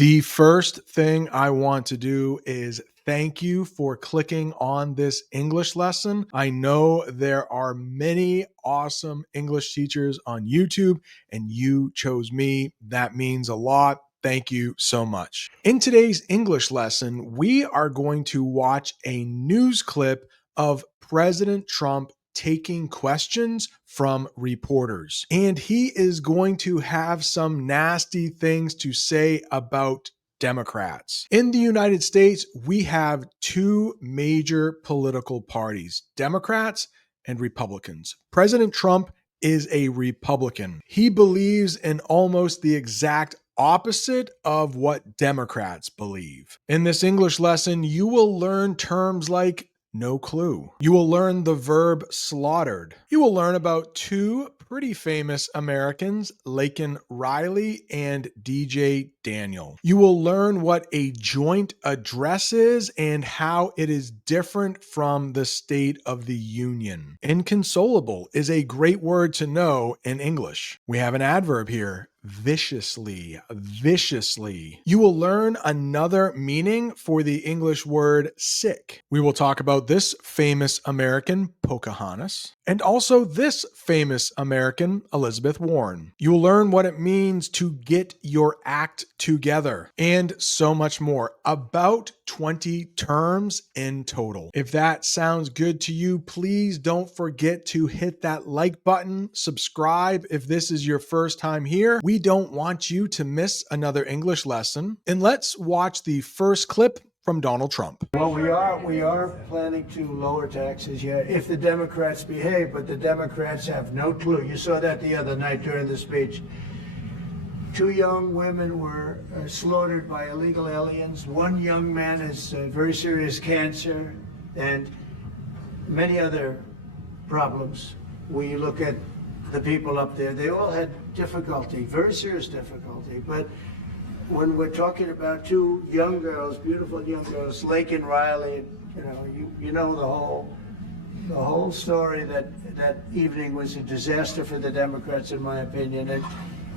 The first thing I want to do is thank you for clicking on this English lesson. I know there are many awesome English teachers on YouTube, and you chose me. That means a lot. Thank you so much. In today's English lesson, we are going to watch a news clip of President Trump taking questions from reporters. And he is going to have some nasty things to say about Democrats. In the United States, we have two major political parties, Democrats and Republicans. President Trump is a Republican. He believes in almost the exact opposite of what Democrats believe. In this English lesson, you will learn terms like no clue. You will learn the verb slaughtered. You will learn about two pretty famous Americans, Laken Riley and DJ Daniel. You will learn what a joint address is and how it is different from the State of the Union. Inconsolable is a great word to know in English. We have an adverb here. Viciously, viciously. You will learn another meaning for the English word sick. We will talk about this famous American, Pocahontas, and also this famous American, Elizabeth Warren. You will learn what it means to get your act together, and so much more. About 20 terms in total. If that sounds good to you, please don't forget to hit that like button, subscribe if this is your first time here. We don't want you to miss another English lesson. And let's watch the first clip from Donald Trump. Well, we are planning to lower taxes, yeah, if the Democrats behave, but the Democrats have no clue. You saw that the other night during the speech. Two young women were slaughtered by illegal aliens. One young man has very serious cancer and many other problems. We look at the people up there, they all had difficulty, very serious difficulty. But when we're talking about two young girls, beautiful young girls, Laken Riley, you know the whole story. That evening was a disaster for the Democrats, in my opinion. And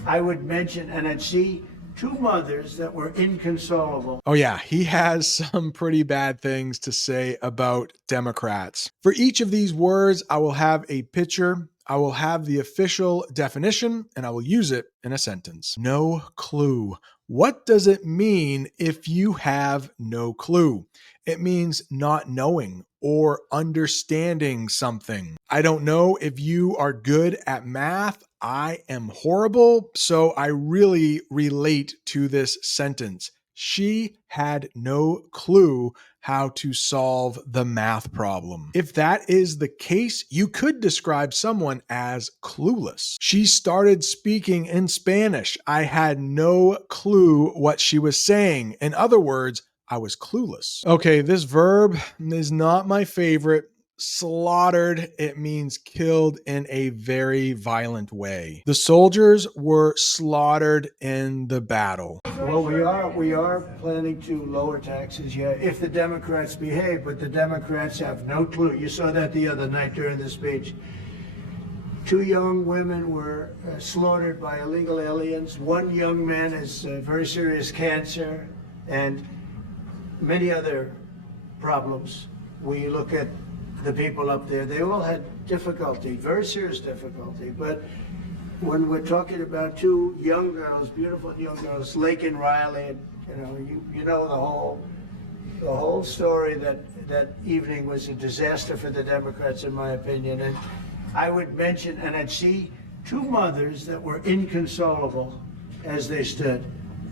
I would mention, and I'd see two mothers that were inconsolable. Oh yeah, he has some pretty bad things to say about Democrats. For each of these words, I will have a picture, I will have the official definition, and I will use it in a sentence. No clue. What does it mean if you have no clue? It means not knowing or understanding something. I don't know if you are good at math. I am horrible, so I really relate to this sentence. She had no clue how to solve the math problem. If that is the case, you could describe someone as clueless. She started speaking in Spanish. I had no clue what she was saying. In other words, I was clueless. Okay, this verb is not my favorite. Slaughtered, it means killed in a very violent way. The soldiers were slaughtered in the battle. Well, we are planning to lower taxes, yeah, if the Democrats behave, but the Democrats have no clue. You saw that the other night during the speech. Two young women were slaughtered by illegal aliens. One young man has very serious cancer and many other problems. We look at the people up there, they all had difficulty, very serious difficulty. But when we're talking about two young girls, beautiful young girls, Laken Riley, you know the whole story. That evening was a disaster for the Democrats, in my opinion. And I would mention, and I'd see two mothers that were inconsolable as they stood,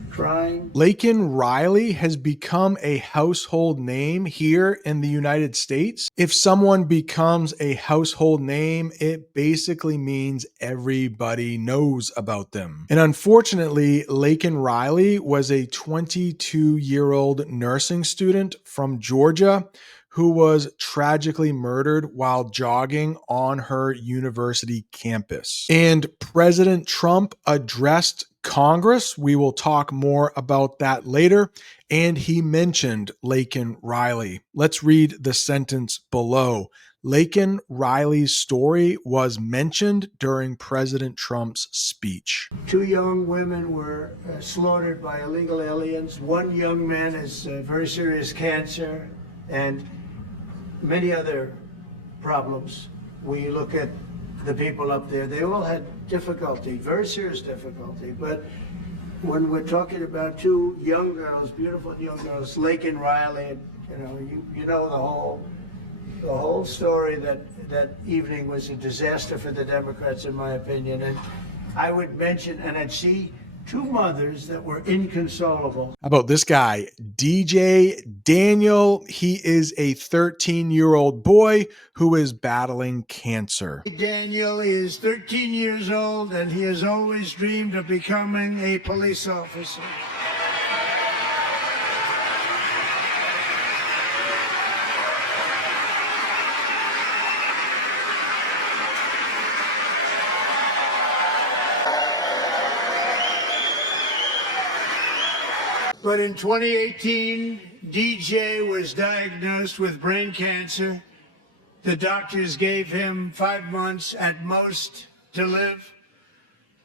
crying. Laken Riley has become a household name here in the United States. If someone becomes a household name, it basically means everybody knows about them. And unfortunately, Laken Riley was a 22-year-old nursing student from Georgia who was tragically murdered while jogging on her university campus. And President Trump addressed Congress. We will talk more about that later. And he mentioned Laken Riley. Let's read the sentence below. Laken Riley's story was mentioned during President Trump's speech. 2 young women were slaughtered by illegal aliens. 1 young man has very serious cancer and many other problems. We look at the people up there, they all had difficulty, very serious difficulty. But when we're talking about 2 young girls, beautiful young girls, Laken Riley, you know the whole story. That evening was a disaster for the Democrats, in my opinion. And I would mention, and I'd see 2 mothers that were inconsolable. How about this guy, DJ Daniel? He is a 13-year-old boy who is battling cancer. Daniel is 13 years old, and he has always dreamed of becoming a police officer. But in 2018, DJ was diagnosed with brain cancer. The doctors gave him 5 months at most to live.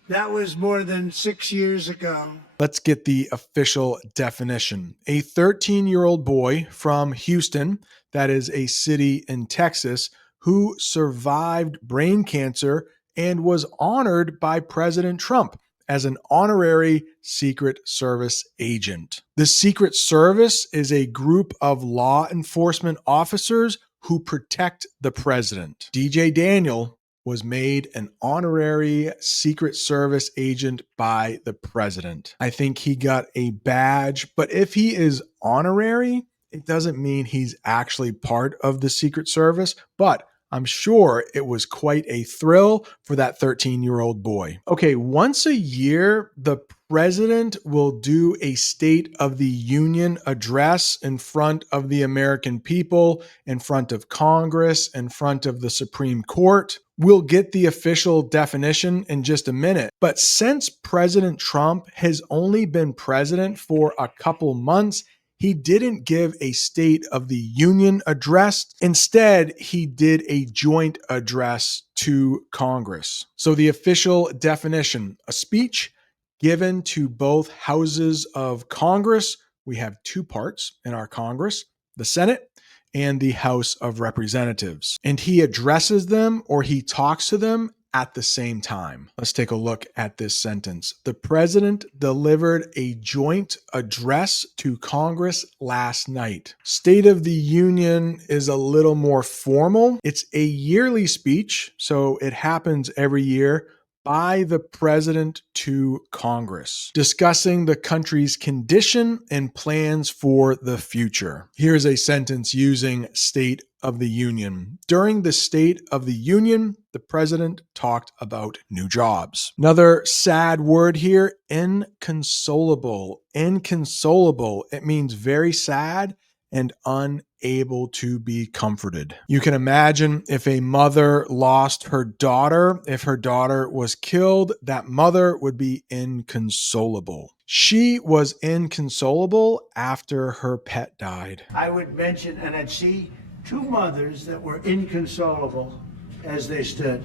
That was more than 6 years ago. Let's get the official definition. A 13-year-old boy from Houston, that is a city in Texas, who survived brain cancer and was honored by President Trump as an honorary Secret Service agent. The Secret Service is a group of law enforcement officers who protect the president. DJ Daniel was made an honorary Secret Service agent by the president. I think he got a badge, but if he is honorary, it doesn't mean he's actually part of the Secret Service, but I'm sure it was quite a thrill for that 13-year-old boy. Okay, once a year, the president will do a State of the Union address in front of the American people, in front of Congress, in front of the Supreme Court. We'll get the official definition in just a minute. But since President Trump has only been president for a couple months, he didn't give a State of the Union address. Instead, he did a joint address to Congress. So the official definition, a speech given to both houses of Congress. We have 2 parts in our Congress, the Senate and the House of Representatives. And he addresses them, or he talks to them, at the same time. Let's take a look at this sentence. The president delivered a joint address to Congress last night. State of the Union is a little more formal. It's a yearly speech, so it happens every year by the president to Congress, discussing the country's condition and plans for the future. Here's a sentence using State of the Union. During the State of the Union, the president talked about new jobs. Another sad word here, inconsolable. Inconsolable. It means very sad and unable to be comforted. You can imagine if a mother lost her daughter, if her daughter was killed, that mother would be inconsolable. She was inconsolable after her pet died. I would mention, and I'd see 2 mothers that were inconsolable as they stood,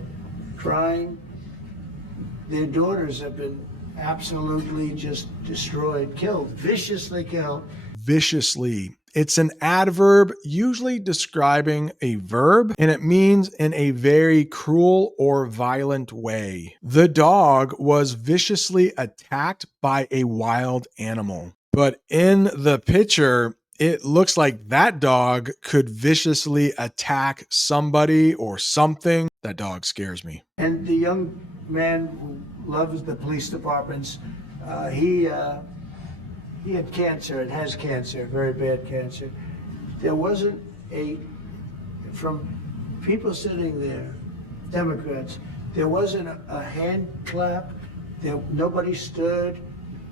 crying. Their daughters have been absolutely just destroyed, killed, viciously killed. Viciously. It's an adverb usually describing a verb, and it means in a very cruel or violent way. The dog was viciously attacked by a wild animal. But in the picture, it looks like that dog could viciously attack somebody or something. That dog scares me. And the young man who loves the police departments, he had cancer and has cancer, very bad cancer. There wasn't from people sitting there, Democrats, there wasn't a hand clap. Nobody stood.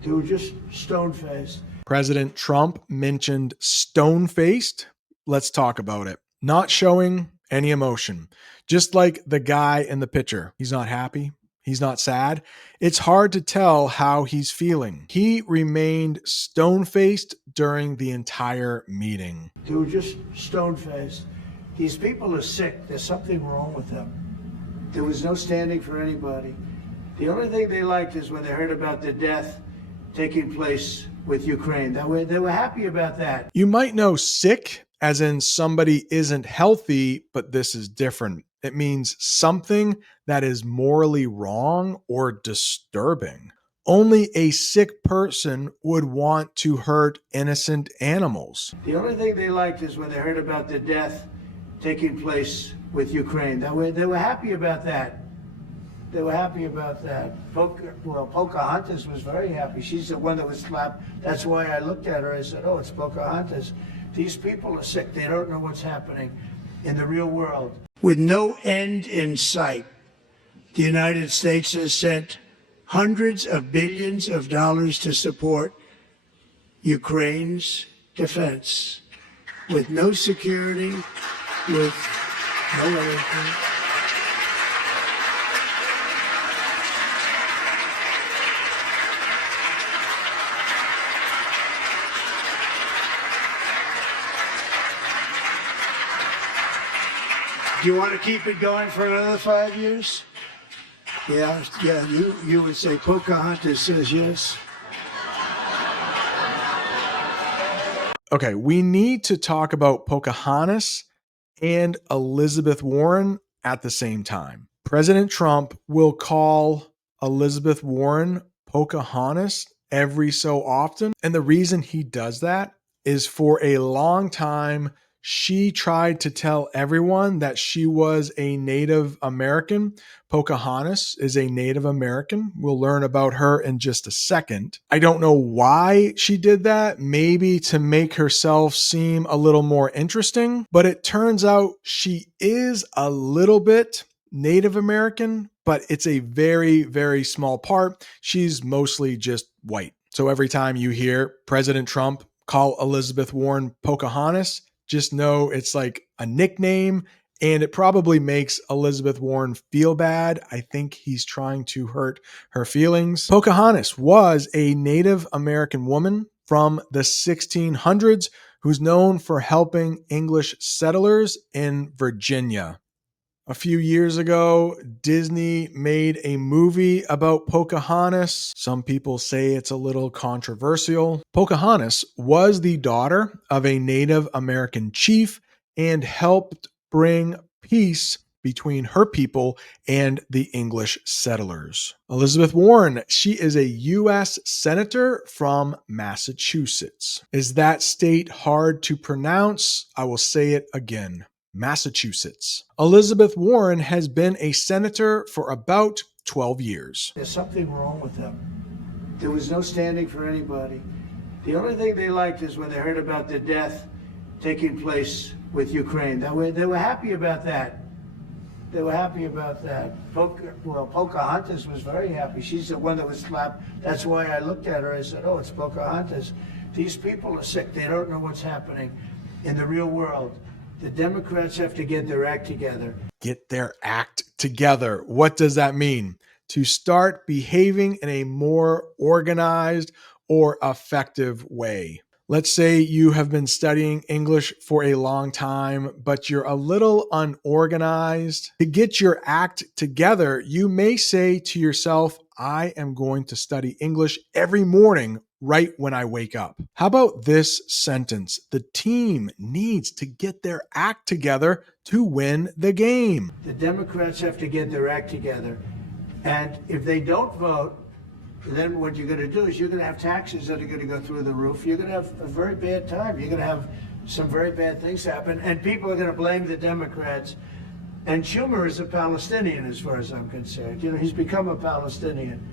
They were just stone-faced. President Trump mentioned stone-faced. Let's talk about it. Not showing any emotion. Just like the guy in the picture. He's not happy. He's not sad. It's hard to tell how he's feeling. He remained stone-faced during the entire meeting. They were just stone-faced. These people are sick. There's something wrong with them. There was no standing for anybody. The only thing they liked is when they heard about the death taking place with Ukraine. They were happy about that. You might know sick as in somebody isn't healthy, but this is different. It means something that is morally wrong or disturbing. Only a sick person would want to hurt innocent animals. The only thing they liked is when they heard about the death taking place with Ukraine. They were happy about that. They were happy about that. Pocahontas was very happy. She's the one that was slapped. That's why I looked at her. I said, oh, it's Pocahontas. These people are sick. They don't know what's happening in the real world. With no end in sight, the United States has sent hundreds of billions of dollars to support Ukraine's defense. With no security, with no anything. Do you want to keep it going for another 5 years? Yeah, you would say Pocahontas says yes. Okay, we need to talk about Pocahontas and Elizabeth Warren at the same time. President Trump will call Elizabeth Warren Pocahontas every so often. And the reason he does that is for a long time, she tried to tell everyone that she was a Native American. Pocahontas is a Native American. We'll learn about her in just a second. I don't know why she did that, maybe to make herself seem a little more interesting, but it turns out she is a little bit Native American, but it's a very, very small part. She's mostly just white. So every time you hear President Trump call Elizabeth Warren Pocahontas, just know it's like a nickname, and it probably makes Elizabeth Warren feel bad. I think he's trying to hurt her feelings. Pocahontas was a Native American woman from the 1600s who's known for helping English settlers in Virginia. A few years ago, Disney made a movie about Pocahontas. Some people say it's a little controversial. Pocahontas was the daughter of a Native American chief and helped bring peace between her people and the English settlers. Elizabeth Warren, she is a U.S. Senator from Massachusetts. Is that state hard to pronounce? I will say it again. Massachusetts. Elizabeth Warren has been a senator for about 12 years. There's something wrong with them. There was no standing for anybody. The only thing they liked is when they heard about the death taking place with Ukraine. They were happy about that. They were happy about that. Pocahontas was very happy. She's the one that was slapped. That's why I looked at her. I said, oh, it's Pocahontas. These people are sick. They don't know what's happening in the real world. The Democrats have to get their act together. Get their act together. What does that mean? To start behaving in a more organized or effective way. Let's say you have been studying English for a long time, but you're a little unorganized. To get your act together, you may say to yourself, I am going to study English every morning right when I wake up. How about this sentence? The team needs to get their act together to win the game. The Democrats have to get their act together. And if they don't vote, then what you're going to do is you're going to have taxes that are going to go through the roof. You're going to have a very bad time. You're going to have some very bad things happen. And people are going to blame the Democrats. And Schumer is a Palestinian as far as I'm concerned. You know, he's become a Palestinian.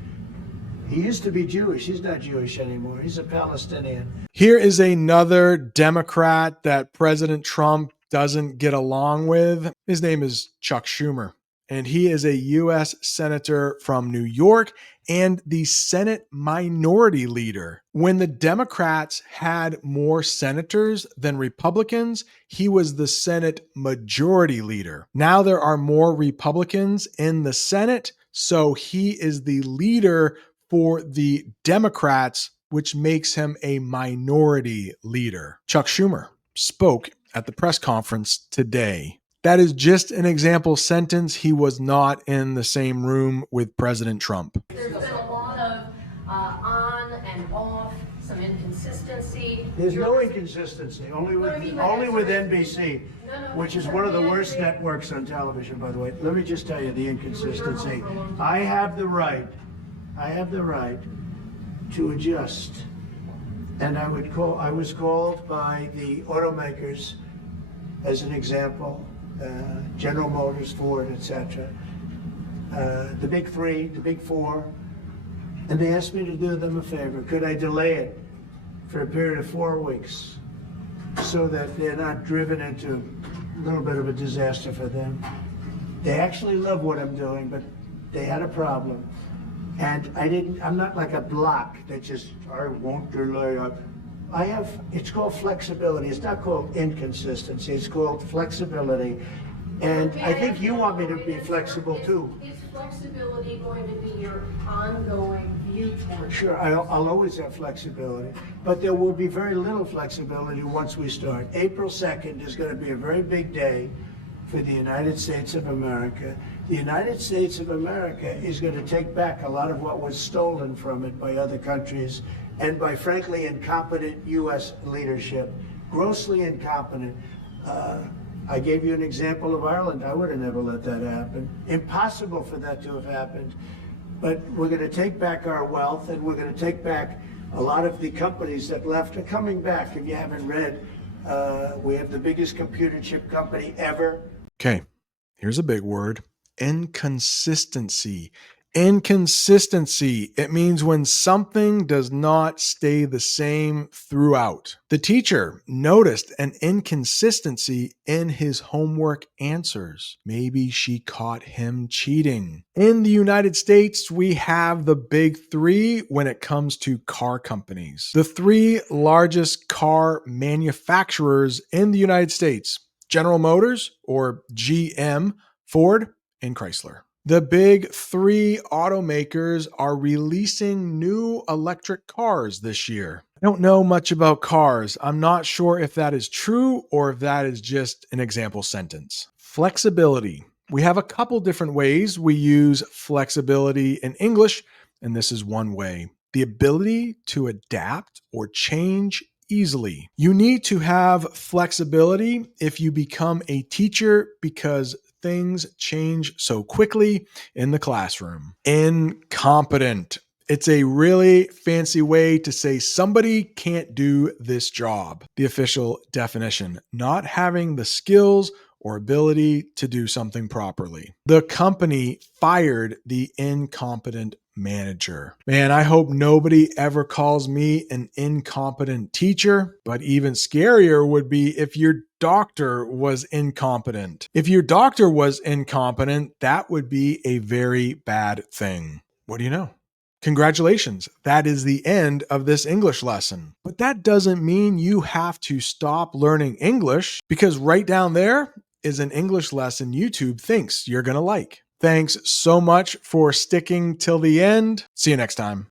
He used to be Jewish. He's not Jewish anymore. He's a Palestinian. Here is another Democrat that President Trump doesn't get along with. His name is Chuck Schumer, and he is a U.S. Senator from New York and the Senate Minority Leader. When the Democrats had more senators than Republicans, he was the Senate Majority Leader. Now there are more Republicans in the Senate, so he is the leader for the Democrats, which makes him a minority leader. Chuck Schumer spoke at the press conference today. That is just an example sentence. He was not in the same room with President Trump. There's been a lot of on and off, some inconsistency. There's no inconsistency, only with NBC, which is one of the worst networks on television, by the way. Let me just tell you the inconsistency. I have the right to adjust. And I was called by the automakers as an example, General Motors, Ford, etc. The big three, the big four, and they asked me to do them a favor. Could I delay it for a period of 4 weeks so that they're not driven into a little bit of a disaster for them? They actually love what I'm doing, but they had a problem. And I'm not like a block that just, I won't delay up. It's called flexibility. It's not called inconsistency. It's called flexibility. And I think you want me to be flexible too. Is flexibility going to be your ongoing view towards? Sure, I'll always have flexibility, but there will be very little flexibility once we start. April 2nd is going to be a very big day for the United States of America. The United States of America is going to take back a lot of what was stolen from it by other countries and by, frankly, incompetent U.S. leadership, grossly incompetent. I gave you an example of Ireland. I would have never let that happen. Impossible for that to have happened. But we're going to take back our wealth, and we're going to take back a lot of the companies that left are coming back. If you haven't read, we have the biggest computer chip company ever. Okay, here's a big word. Inconsistency. Inconsistency. It means when something does not stay the same throughout. The teacher noticed an inconsistency in his homework answers. Maybe she caught him cheating. In the United States, we have the big three when it comes to car companies. The three largest car manufacturers in the United States: General Motors, or GM, Ford, and Chrysler. The big three automakers are releasing new electric cars this year. I don't know much about cars. I'm not sure if that is true or if that is just an example sentence. Flexibility. We have a couple different ways we use flexibility in English, and this is one way. The ability to adapt or change easily. You need to have flexibility if you become a teacher because things change so quickly in the classroom. Incompetent. It's a really fancy way to say somebody can't do this job. The official definition: not having the skills or ability to do something properly. The company fired the incompetent manager. Man, I hope nobody ever calls me an incompetent teacher, but even scarier would be if your doctor was incompetent. If your doctor was incompetent, that would be a very bad thing. What do you know? Congratulations, that is the end of this English lesson. But that doesn't mean you have to stop learning English, because right down there is an English lesson YouTube thinks you're going to like. Thanks so much for sticking till the end. See you next time.